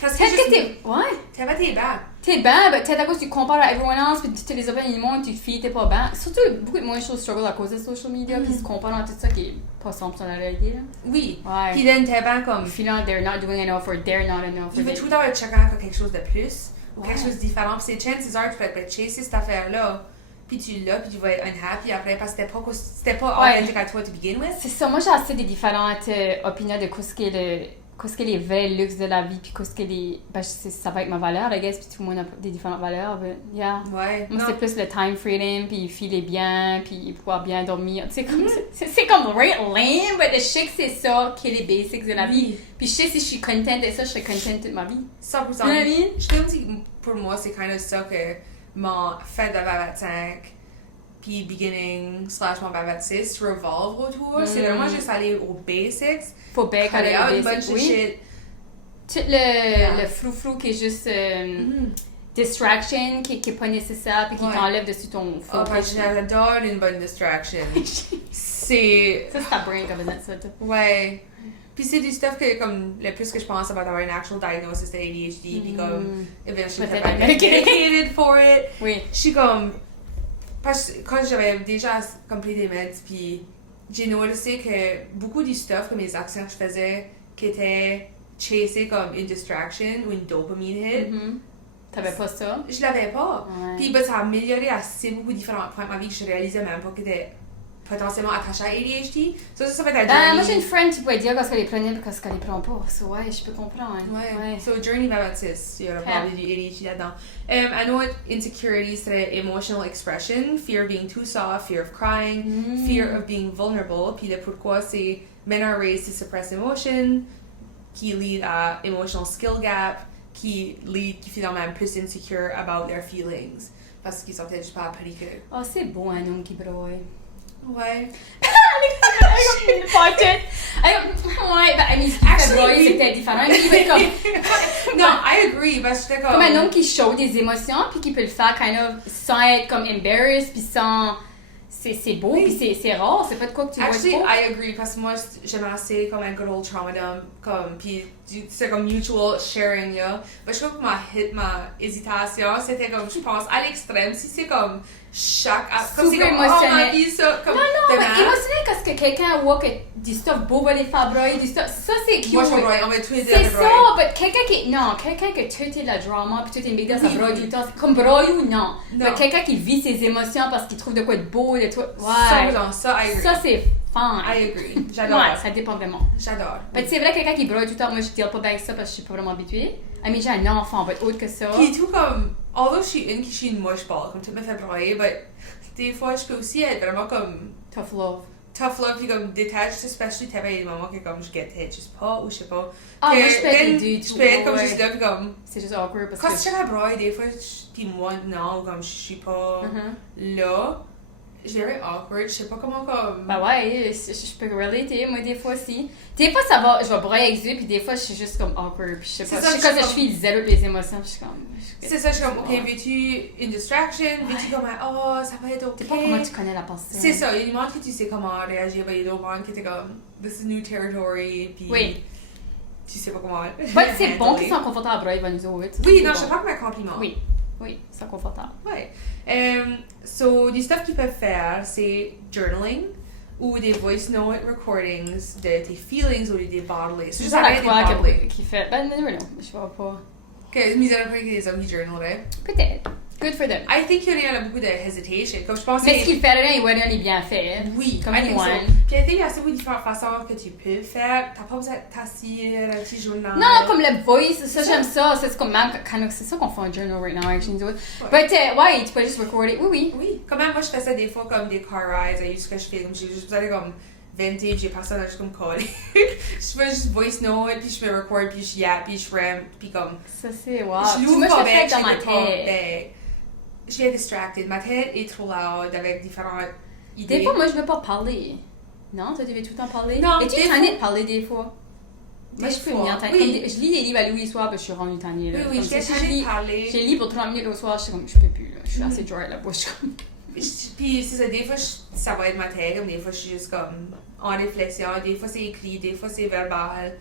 parce que Peut-être que juste... Ouais! T'es pas tes bas. T'es bien, ben, peut-être à cause tu compares à everyone else, puis tu les opinions du monde, tu te fies, t'es pas bien. Surtout, beaucoup de moins de choses struggle à cause de social media, puis se comparent dans tout ça qui est pas 100% la réalité, là. Oui. Ouais. Puis then, t'es bien comme... Puis là, they're not doing enough, or they're not enough. Il veut tout le temps être checkant pour quelque chose de plus, ou quelque chose de différent. Puis c'est chances are, tu peux être chasser cette affaire-là, puis tu l'as, puis tu vas être unhappy après, parce que c'était pas authentique à toi to begin with. C'est ça, moi j'ai assez des différentes opinions de qu'est-ce que les vrais luxe de la vie, puis qu'est-ce que les... Ben, ça va être ma valeur, I guess, puis tout le monde a des différentes valeurs, but yeah. Ouais. Moi, c'est plus le time freedom, puis filer bien, puis pouvoir bien dormir. Tu sais, comme, c'est comme right lame, but je sais que c'est ça qui est les basics de la vie. Puis je sais si je suis contente de ça, je serai contente toute ma vie. 100%. You know what I mean? Je trouve que pour moi, c'est kind of ça que mon fête de 25 puis beginning / mon 26 revolve autour. C'est vraiment juste aller aux basics. Faut bien Cut out les a bunch basics, of oui. shit. Tout le flou-flou qui est juste distraction, qui est pas nécessaire, puis qui t'enlève dessus ton Oh, focus. j'adore une bonne distraction. C'est... Ça, c'est ta brain qui a besoin de ça, toi. Ouais. Puis c'est du stuff que, comme, le plus que je pense about avoir une actual diagnosis de ADHD, puis comme, eventually, Peut-être t'as pas medicated for it. Oui. Je suis comme... Parce que quand j'avais déjà complété des meds, puis j'ai noticé que beaucoup du stuff, comme les actions que je faisais, qui étaient chasées comme une distraction ou une dopamine hit, T'avais pas ça? je l'avais pas. Ouais. Puis ça a amélioré assez beaucoup différents points de ma vie que je réalisais même pas que était potentiellement attaché à ADHD. Ça fait ta journey. Moi, j'ai une friend qui pouvait dire qu'est-ce qu'elle prenait et qu'est-ce qu'elle prend pas. So, ouais, je peux comprendre. Ouais. So, journey 26, il y aura probablement du ADHD là-dedans. I know what insecurities serait emotional expression, fear of being too soft, fear of crying, fear of being vulnerable. Puis le pourquoi, c'est men are raised to suppress emotion, qui lead à emotional skill gap, qui finalement plus insecure about their feelings. Parce qu'ils sont peut-être juste pas appris que... Oh, c'est beau un homme qui broye. Ouais. Ouais, ben, I mean, actually, c'était différent. Non, I agree, parce que j'étais comme... Comme un homme qui show des émotions, puis qui peut le faire kind of sans être comme embarrassed, puis sans... C'est beau, puis c'est rare, c'est pas de quoi que tu vois Actually, trop. I agree, parce que moi, j'aime assez comme un good old trauma dump, comme, puis c'est comme mutual sharing, là. Mais je trouve que ma hésitation, c'était comme, je pense, à l'extrême, si c'est comme chaque... Comme c'est comme, oh, ma vie, ça, comme... Non, mais émotionnel, parce que quelqu'un voit que du stuff beau va les faire broyer, du stuff, ça c'est cute. Moi, je broye, on va tous les deux c'est ça, broyer. mais quelqu'un que tout est la drama, puis tout est big deal, ça broye tout le temps, comme broye ou non. Mais quelqu'un qui vit ses émotions parce qu'il trouve de quoi de beau, de toi, ouais. Ça, I agree. Ça c'est fun. I agree, j'adore. Ouais, ça dépend vraiment. J'adore. Mais c'est vrai, quelqu'un qui broye tout le temps, moi je deal pas bien avec ça parce que je suis pas vraiment habituée. I mean, j'ai un enfant, mais autre que ça. Puis tout comme, although je suis une moche balle, comme tout me fait broyer, mais des fois je peux aussi être vraiment comme Tough love. tough love, puis comme detached, especially t'avais des moments que comme je guettais juste pas, ou je sais pas. Ah, que, moi je peux être les deux, je peux être comme juste là, puis comme... C'est juste awkward parce Quand que... je suis à la broye, des fois, puis moi, non, comme je suis pas là, je dirais awkward, je sais pas comment comme... Bah ouais, je peux relater, moi des fois aussi. Des fois ça va, je vais broyer avec eux, puis des fois je suis juste comme awkward, puis je sais pas, je suis comme je suis zéro les émotions, je suis comme... C'est ça, je suis comme, ok, veux-tu une distraction, veux-tu comme, oh, ça va être ok. C'est pas comment tu connais la personne. C'est ça, il y a des moments que tu sais comment réagir, mais il y a d'autres moments qui étaient comme, this is new territory, puis... Oui. Tu sais pas comment... C'est bon qu'ils sont confortables à broyer, nous autres. Oui, non, je sais pas comme un compliment. Oui, ils sont confortables. Ouais. So, du stuff qu'ils peuvent faire, c'est journaling ou des voice note recordings de tes feelings ou des bodily. C'est juste à toi qui fait. Ben, never know. Je vois pas. Que, mis à part que des hommes qui journaleraient. Peut-être. Good for them. I think qu'il y en a beaucoup de hesitation. Comme je pense mais ce qu'il fait là, il va donner bien fait. Oui, comme I think so. anyone. Puis I think il y a assez beaucoup de différentes façons que tu peux faire. T'as pas besoin de t'asseoir un petit journal. Non, comme le voice, ça j'aime ça. C'est comme c'est ça qu'on fait un journal right now, actually. But, ouais, tu peux juste recorder. Oui. Oui, quand même, moi je fais ça des fois comme des car rides. Et ce que je fais, comme j'ai juste besoin de comme vintage, j'ai personne à juste comme coller. Je fais juste voice note, puis je me record, puis je yap, puis je rem, puis comme... Ça c'est wow. Je l'ouvre pas bec, dans ma tête. Je suis distracted. Ma tête est trop loud avec différentes idées. Des fois, moi, je veux pas parler. Non, toi, tu veux tout le temps parler? Non, et tu es tannée de parler des fois? Moi, je peux venir tannée. Oui. Je lis des livres à Louis le soir, puis je suis rendue tannée. Oui, je suis tannée de parler. Je lis pour 30 minutes le soir, je suis comme, je peux plus. Là. Je suis assez dry à la bouche. Puis c'est ça, des fois, ça va être ma tête, comme des fois, je suis juste comme en réflexion. Des fois, c'est écrit, des fois, c'est verbal.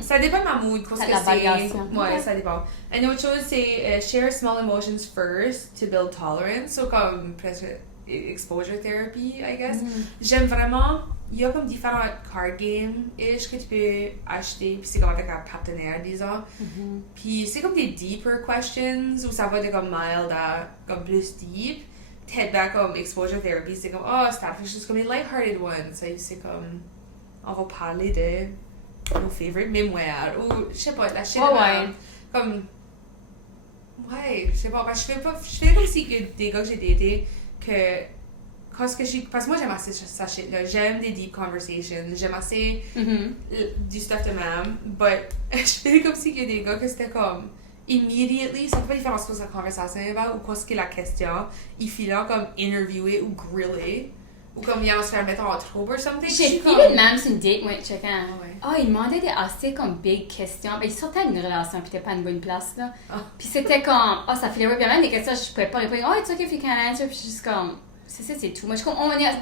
Ça dépend de ma mood, qu'est-ce que La c'est. variation. Ouais, ça dépend. Une autre chose, c'est share small emotions first to build tolerance. So, comme presque exposure therapy, I guess. J'aime vraiment. Il y a comme différents card games-ish que tu peux acheter, puis c'est comme avec un partenaire, disons. Puis c'est comme des deeper questions, où ça va de comme mild à comme plus deep. Peut-être bien comme exposure therapy, c'est comme, oh, c'est juste comme les lighthearted ones. C'est comme, on va parler de nos favorite mémoires, ou je sais pas, la shit comme, ouais, je sais pas, parce que je fais comme si que des gars que j'ai datés, que parce que moi j'aime assez ça shit là, j'aime des deep conversations, j'aime assez du stuff de même, but je fais comme si qu'il y a des gars que c'était comme immediately, ça fait pas différence quoi la conversation est ou quoi ce que la question, il fait là comme interviewer ou griller, ou comme il allait se faire mettre en trouble or something. J'ai fait même sur une date, moi, chacun. Ah il demandait des assez comme big questions. Ben, il sortait d'une relation, puis t'es pas à une bonne place, là. Puis c'était comme, ça fait puis même des questions, je pouvais pas répondre. It's okay if you can't answer, puis je suis juste comme, c'est tout. Moi,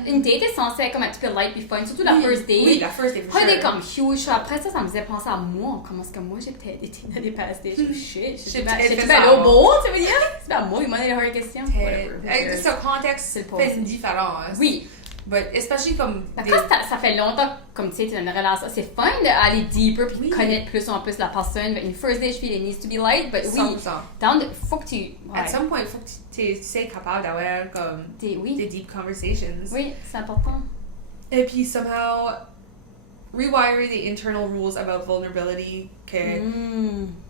une date est censée être comme un petit peu light puis fun, surtout la first date. Oui, la first date, for sure. Elle est comme huge. Après ça me faisait penser à moi, comment est-ce que moi j'ai peut-être été dans des past dates. Shit, j'ai pas l'eau beau, tu veux dire? C'est pas moi, il m'a donné les hard questions. Whatever. Ce contexte fait une différence. Oui. But especially comme ça fait longtemps, comme tu sais, t'es dans une relation, c'est fun d'aller deeper puis connaître plus en plus la personne. But une first date, je feel it needs to be light, but 100%. Faut que tu... At some point, faut que tu sois capable d'avoir comme des deep conversations. Oui, c'est important. Et puis somehow rewire the internal rules about vulnerability, que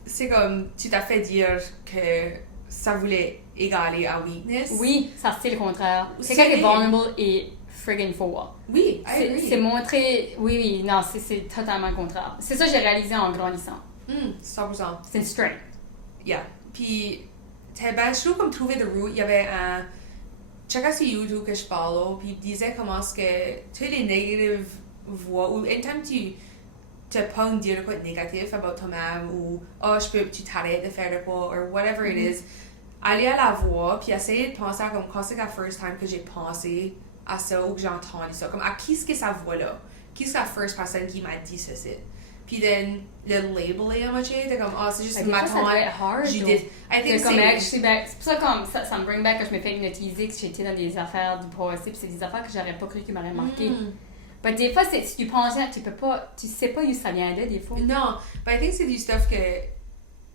c'est comme tu t'as fait dire que ça voulait égaler à weakness. Oui, ça c'est le contraire. Quelqu'un qui est vulnerable et friggin' faux. Oui, c'est montrer... Oui, non, c'est totalement le contraire. C'est ça que j'ai réalisé en grandissant. 100%. C'est une strength. Yeah. Puis, je trouve comme trouver the root, il y avait un... Check sur YouTube que je parle, puis il disait comment est-ce que tu as des négatives voix, ou anytime tu te pognes dire quoi de négatif about toi-même, ou tu t'arrêtes de faire de quoi, or whatever it is, aller à la voix, puis essayer de penser à comme quand c'est la first time que j'ai pensé à ça ou que j'ai entendu ça, comme à qui est-ce que ça voix là, qui est-ce que la first personne qui m'a dit ceci, puis then le labeler à moitié, t'es comme c'est juste ma tante, j'ai dit, I think c'est pour ça comme ça me bring back quand je me fais hypnotiser, que j'étais dans des affaires du passé, puis c'est des affaires que j'aurais pas cru qu'ils m'auraient marqué. Mais des fois si tu penses tu sais pas où ça vient de des fois. Non, but I think c'est du stuff que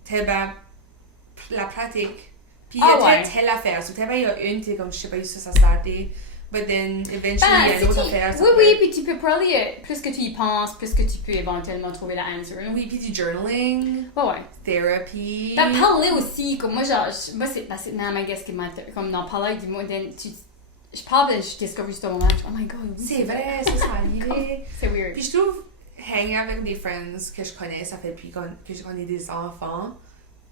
t'es la pratique, puis il y a telle affaire, so il y a une, t'es comme je sais pas où ça starté. But then, eventually, il y a une autre affaire. Oui, puis tu peux probably, plus que tu y penses, plus que tu peux éventuellement trouver la answer. Oui, puis du journaling. Ouais. Therapy. T'as parlé aussi, comme moi, c'est même, I guess, comme dans parler du mot, je parle, je découvre juste au moment, oh my god, oui. C'est vrai, ça arrivé. C'est weird. Puis je trouve, hang avec des friends que je connais, ça fait depuis que je connais des enfants.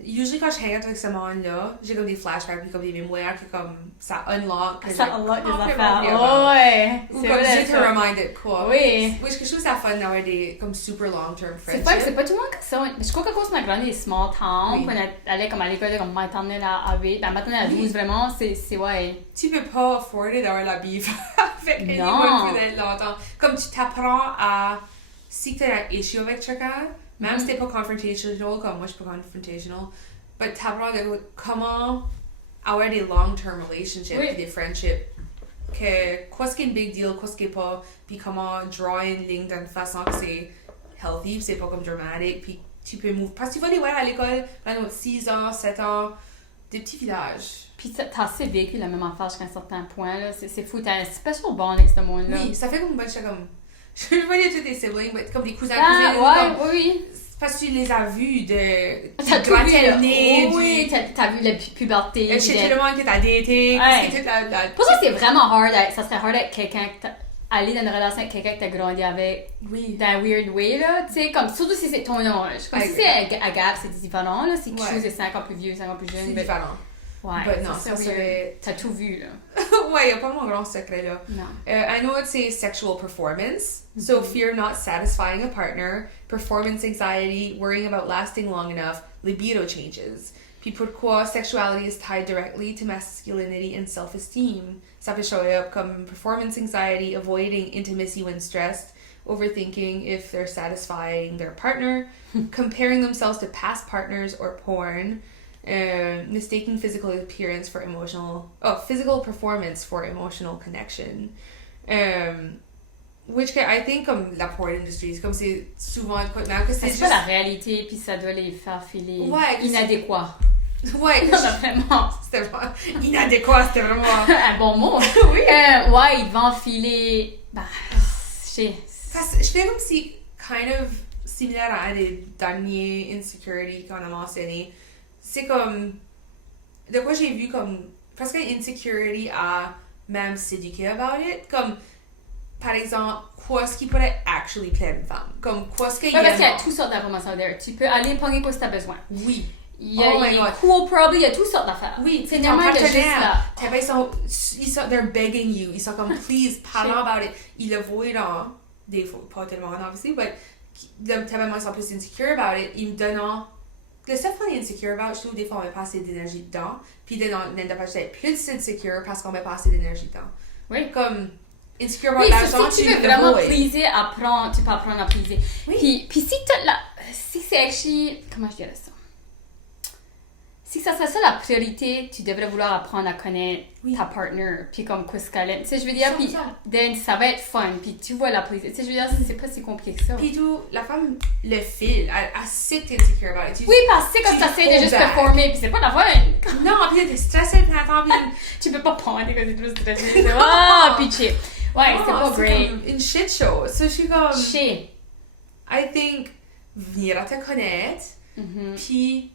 Usually quand je hang avec ce monde-là, j'ai comme des flashbacks puis comme des mémoires que comme ça unlock. Ça unlock des affaires. Ouais. Ou comme juste te reminder de quoi. Oui. Oui, je trouve ça fun d'avoir des comme super long-term friendships. C'est pas tout le monde comme ça. Je crois qu'à cause qu'on a grandi des small towns, qu'on allait comme à l'école comme maternelle à 8, ben maternelle à 12, vraiment, c'est ouais. Tu peux pas afforder d'avoir la beef avec anyone pendant longtemps. Comme tu t'apprends à, si tu as un issue avec quelqu'un, même si t'es pas confrontational, comme moi je suis pas confrontational, but t'apprends de comment avoir des long-term relationships, des friendships, que quoi ce qui est une big deal, quoi ce qui est pas, puis comment draw une ligne d'une façon que c'est healthy, c'est pas comme dramatic, puis tu peux move. Parce que tu vas les voir à l'école pendant 6 ans, 7 ans, des petits villages. Puis t'as assez vécu la même affaire jusqu'à un certain point, là. C'est fou, t'as un special bond avec ce monde-là. Oui, ça fait comme une bonne chose comme... Je veux pas dire tous tes siblings, mais comme des cousins, cousines. Oui. Parce que tu les as vus de... T'as tout vu, oui, t'as vu la puberté. Chez tout le monde que t'as daté. Pour ça, c'est vraiment hard. Ça serait hard avec quelqu'un aller dans une relation avec quelqu'un que t'as grandi avec. Oui. D'un weird way, là. Tu sais, comme, surtout si c'est ton âge. Comme si c'est à Gap, c'est différent, là. Si quelque chose est 5 ans plus vieux, 5 ans plus jeune. C'est différent. Ouais, but non, ça serait... T'as tout vu, là. Ouais, y a pas mon grand secret, là. Non. I know it's a sexual performance. So fear not satisfying a partner, performance anxiety, worrying about lasting long enough, libido changes. Puis pourquoi sexuality is tied directly to masculinity and self-esteem. Ça peut show up comme performance anxiety, avoiding intimacy when stressed, overthinking if they're satisfying their partner, comparing themselves to past partners or porn, mistaking physical performance for emotional connection. Which I think comme la porn industry, comme c'est souvent quoi, que c'est juste pas la réalité, puis ça doit les faire filer inadéquats. Ouais, vraiment. C'était vraiment inadéquat, c'était vraiment un bon mot. Oui. Ouais, ils vont filer. Bah, je fais comme si kind of similaire à des derniers insecurity qu'on a mentionné. C'est comme de quoi j'ai vu comme presque insecurity à même s'éduquer about it, comme par exemple quoi ce qui pourrait actually plaire une femme, comme quoi ce qu'il y a. Parce qu'il y a toutes sortes d'informations there. Tu peux aller pogner quoi si t'as besoin. Oui. Il y a cool probably, il y a toutes sortes d'affaires. Oui, c'est normal de juste là. They're begging you. Ils sont comme please parle about it. Ils le voient dans des fois pas tellement obviously, but tellement ils sont plus insecure about it. Ils me donnent le stuff qu'on est insecure about, je trouve des fois on met pas assez d'énergie dedans, puis on n'est pas peut-être plus insecure parce qu'on met pas assez d'énergie dedans. Oui. Comme insecure about l'argent, si tu veux vraiment pleaser, tu peux apprendre à pleaser. Oui. Puis si c'est actually, comment je dirais ça? Si ça serait ça la priorité, tu devrais vouloir apprendre à connaître ta partner, puis comme quoi ce qu'elle aime. Tu sais, je veux dire, puis ça va être fun, puis tu vois la plaisir. Tu sais, je veux dire, c'est pas si compliqué que ça. Puis tout, la femme le file, elle sait que t'es insecure about it. Oui, parce que quand t'essaies de juste performer, puis c'est pas la fun. Non, puis t'es stressée, puis t'attends, puis tu peux pas prendre quand t'es trop stressée. Ah, puis chill. Ouais, c'est pas great. C'est une shit show. So, je suis comme... Shit. I think, venir à te connaître, puis...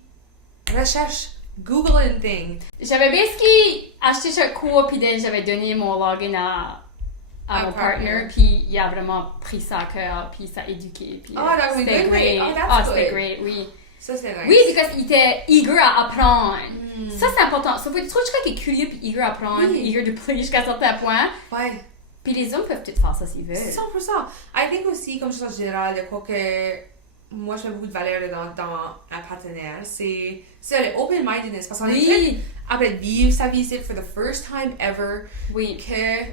recherche, Google and thing. J'avais basically acheté ce cours, puis j'avais donné mon login à mon partner, puis il a vraiment pris ça à cœur, puis ça a éduqué. Puis, c'était great. C'était great, oui. Ça, c'est nice. Oui, parce qu'il était eager à apprendre. Ça, c'est important. So, tu trouves que tu es curieux, puis eager à apprendre, eager de play jusqu'à un certain point. Ouais. Puis les hommes peuvent tout faire ça s'ils veulent. 100%. I think aussi, comme chose générale, de quoi que... moi, je mets beaucoup de valeur dans un partenaire. C'est le open-mindedness. Parce qu'on est après vivre sa vie ici for the first time ever. Oui. Que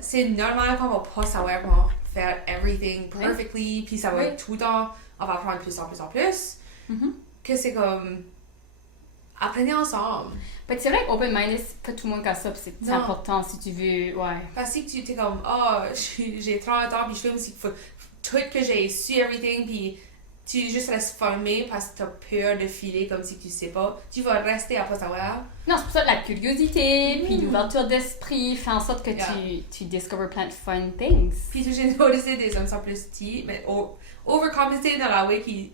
c'est normal qu'on va pas savoir comment faire everything perfectly. Puis ça va être tout le temps, on va apprendre plus en plus. Que c'est comme... apprenez ensemble. Mais c'est vrai que open-minded, c'est pas tout le monde qui a ça. C'est important si tu veux... Ouais. Parce que tu es comme... j'ai 30 ans, puis je fais aussi tout que j'ai su everything, puis... tu juste restes formé parce que t'as peur de filer comme si tu sais pas. Tu vas rester à pas savoir. Non, c'est pour ça que la curiosité, puis l'ouverture d'esprit fait en sorte que tu discover plein de fun things. Puis j'ai noticé des hommes sont plus petits, mais overcompenser dans la way qui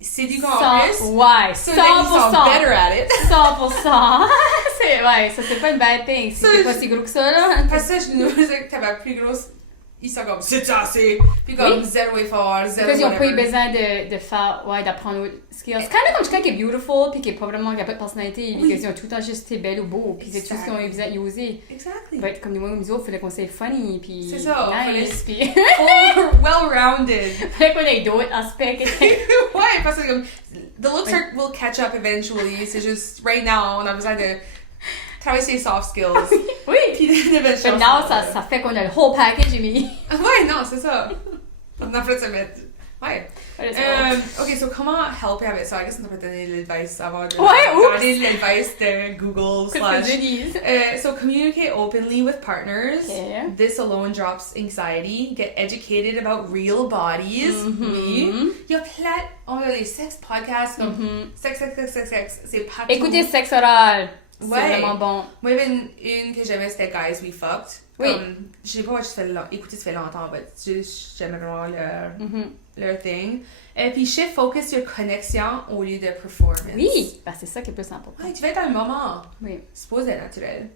séduisent en plus. Ouais, 100%. So then ils sont better at it. 100%. Ça c'est pas une bad thing. C'est pas si gros que ça, là. Parce que je noticais que t'avais plus grosse. Ils sont comme, c'est assez! Puis comme, zéro effort, zéro. Parce qu'ils n'ont pas eu besoin de faire, d'apprendre autre skills. C'est quand même comme quelqu'un qui est beautiful, puis qui est pas vraiment, qui a pas de personnalité, puis qu'ils ont tout le temps juste été belle ou beau, puis c'est tout ce qu'ils ont eu besoin d'user. Exactly. Mais comme nous autres, il fallait qu'on soit funny, puis c'est ça, nice, puis well-rounded. Fallait qu'on ait d'autres aspects. Ouais, parce que comme, the looks will catch up eventually. C'est juste, right now, on a besoin de travailler ses soft skills. Oui. Puis d'éventuellement. Mais now, ça fait qu'on a le whole package, Emily. Ouais, non, c'est ça. On a fait ça mettre. Ouais. Ok, so comment helper avec ça? I guess on peut donner l'advice avant de donner l'advice de Google / so communicate openly with partners. Okay. This alone drops anxiety. Get educated about real bodies. Oui. Il y a plein... On a les sex podcasts. Donc, sex. C'est pas écoutez Sexe Oral. C'est vraiment bon. Moi, il y avait une que j'aimais, c'était Guys We Fucked. Oui. Je sais pas, écouter ça fait longtemps, mais j'aimais vraiment leur thing. Et puis, shift focus sur connexion au lieu de performance. Oui, parce que c'est ça qui est plus important. Ouais, tu vas être dans le moment. Oui. C'est supposé être naturel.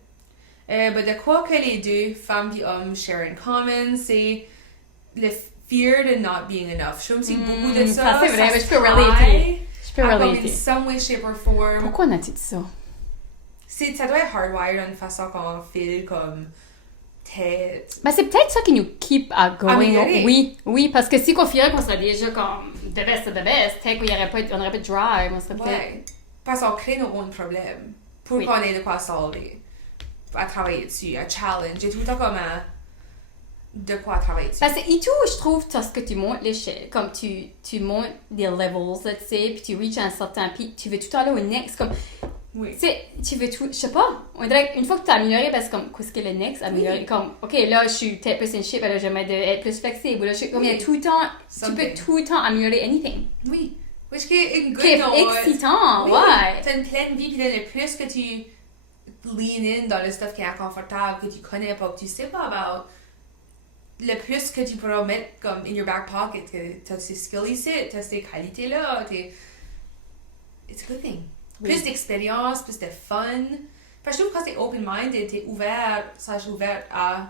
De quoi que les deux, femmes et hommes, share in common, c'est le fear de not being enough. Je me suis beaucoup de ça. Ça, c'est vrai, mais je peux relater. In some way, shape or form. Pourquoi on a-t-il dit ça? Ça doit être hardwired d'une façon qu'on file comme tête. Ben c'est peut-être ça qui nous keep going. Oui, parce que si qu'on ferait qu'on serait déjà comme the best of the best, peut-être qu'on n'aurait pas de drive, on serait peut-être... Parce qu'on crée nos own problèmes pour qu'on ait de quoi solver, à travailler dessus, à challenge. J'ai tout le temps comme de quoi travailler dessus. Parce que et tout, je trouve, parce que tu montes l'échelle, comme tu montes des levels, let's say, puis tu reach un certain pic, tu veux tout aller au next, comme, Oui. tu sais, tu veux tout, je sais pas, on dirait qu'une fois que tu as amélioré, parce que comme, qu'est-ce que le next, améliorer, comme, ok, là, je suis telle person shape, là, j'aimerais être plus flexible, là, je suis comme, il y a tout le temps, tu peux tout le temps améliorer anything. Oui. Which qui est une good Qui est note. excitant, Oui. ouais. T'as une pleine vie, puis là, le plus que tu lean in dans le stuff qui est inconfortable, que tu connais pas, que tu sais pas about, le plus que tu pourras mettre comme in your back pocket, que t'as ces skills ici, t'as ces qualités-là, it's a good thing. Oui. Plus d'expérience, plus de fun. Parce que je trouve que quand t'es open-minded, t'es ouvert à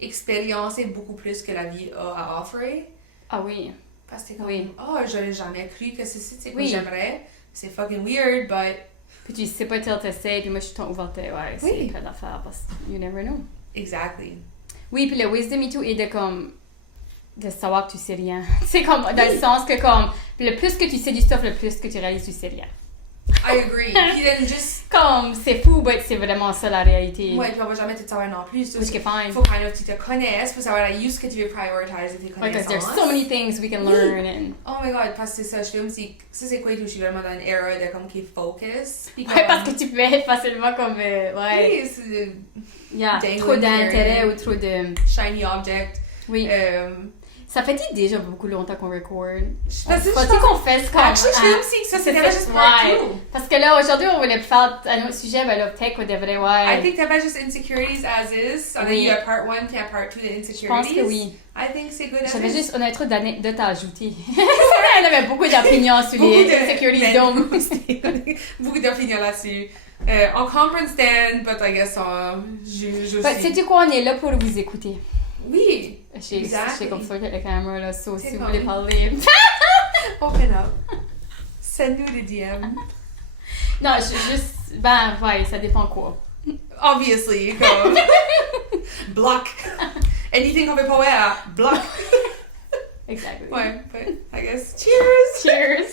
expériencer beaucoup plus que la vie a à offrir. Ah oui. Parce que t'es comme, Oui. oh, j'aurais jamais cru que c'est quoi Oui. j'aimerais. C'est fucking weird, but... Puis tu sais pas tel t'essayes, puis moi je suis ton ouverte, ouais, c'est Oui. plein d'affaires, parce que you never know. Exactly. Oui, puis le wisdom et tout est de comme de savoir que tu sais rien. C'est comme dans le sens que comme le plus que tu sais du stuff, le plus que tu réalises que tu sais rien. I agree. Puis then just... Comme c'est fou, mais c'est vraiment ça la réalité. Ouais, puis on va jamais tout savoir non plus. Which is fine. Faut kind of tu te connaisses, faut savoir la use que tu veux prioritiser tes Because connaissances. there's so many things we can learn and Oh my god, parce que c'est ça, je filme, ça c'est quoi et tout, je suis vraiment dans une era de comme qui est focus. Puis ouais, parce que tu peux être facilement comme ouais, oui, c'est yeah, dangling trop d'intérêt carrot. ou trop de shiny object. oui. Ça fait déjà beaucoup longtemps qu'on record. Parce que Faut-il qu'on fasse comme actually, je filme aussi que ça c'était juste part 2. Parce que là, aujourd'hui, on voulait faire un autre sujet, ben là, peut-être qu'on devrait, ouais. I think t'avais juste insecurities as is. On a Oui. eu part 1 puis un part 2 de insecurities. Je pense que oui. I think c'est good as J'avais is. juste, on a trop d'anecdotes à ajouter. Elle avait beaucoup d'opinions sur Beaucoup les de- insecurities ben, d'hommes. Beaucoup d'opinions là-dessus. On comprend stand, but I guess on juge aussi. Sais-tu quoi, on est là pour vous écouter. Oui. J'ai Exactly. comme ça avec la caméra, là, so, C'est si vous comme- voulez parler. Open up. Send-nous des DM. Non, juste, ben, ouais, ça dépend quoi. Obviously, comme... block. Anything qu'on veut pas voir, block. Exactly. Ouais, but I guess. Cheers! Cheers!